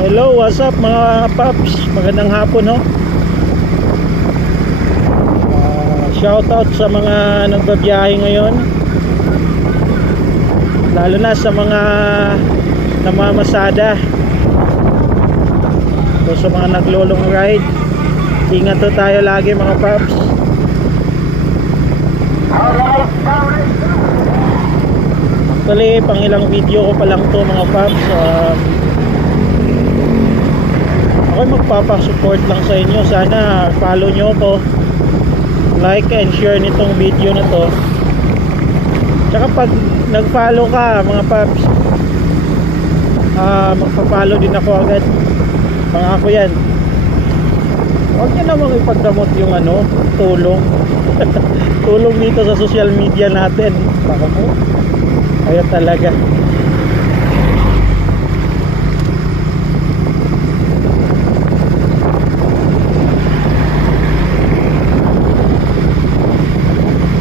Hello, what's up mga paps? Magandang hapon ho. Shout out sa mga nagbabiyahe ngayon, lalo na sa mga namamasada. So sa mga naglolong ride, ingat to tayo lagi mga paps. Actually, pang ilang video ko pa lang to mga paps. Ako'y magpapasupport lang sa inyo. Sana follow nyo ko, like and share nitong video na to. Tsaka pag nag-follow ka mga paps, magpa-follow din ako agad. Pangako yan. Huwag nyo namang ipagdamot yung tulong. Tulong dito sa social media natin. Baka po kaya talaga.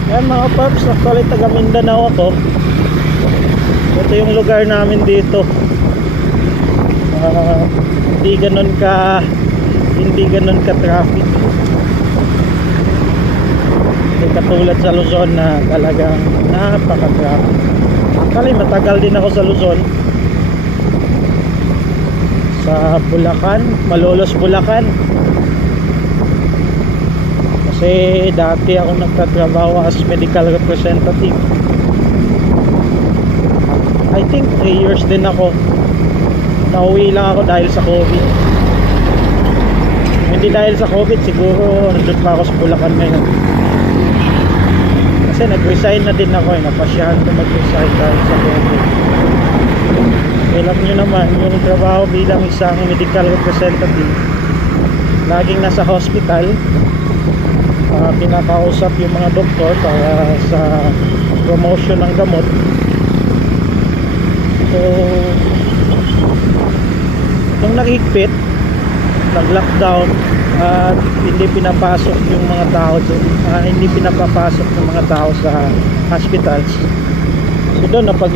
Yan mga paps, actually taga Mindanao ako. Ito yung lugar namin dito. Hindi ganun ka traffic. Hindi katulad sa Luzon na talagang napaka-traffic. Actually matagal din ako sa Luzon, sa Bulacan, Malolos, Bulacan. Kasi dati ako nagtatrabaho as medical representative. I think 3 years din ako. Nauwi lang ako dahil sa COVID. Hindi dahil sa COVID, siguro nandun pa ako sa Bulacan ngayon. Kasi nag-resign na din ako, napasyahan ko mag-resign dahil sa COVID. Alam nyo naman, yung trabaho bilang isang medical representative, laging nasa hospital, pinakausap yung mga doktor para sa promotion ng gamot. So nung nag-higpit, nag-lockdown at hindi pinapasok yung mga tao doon, hindi pinapapasok yung mga tao sa hospitals, so doon napag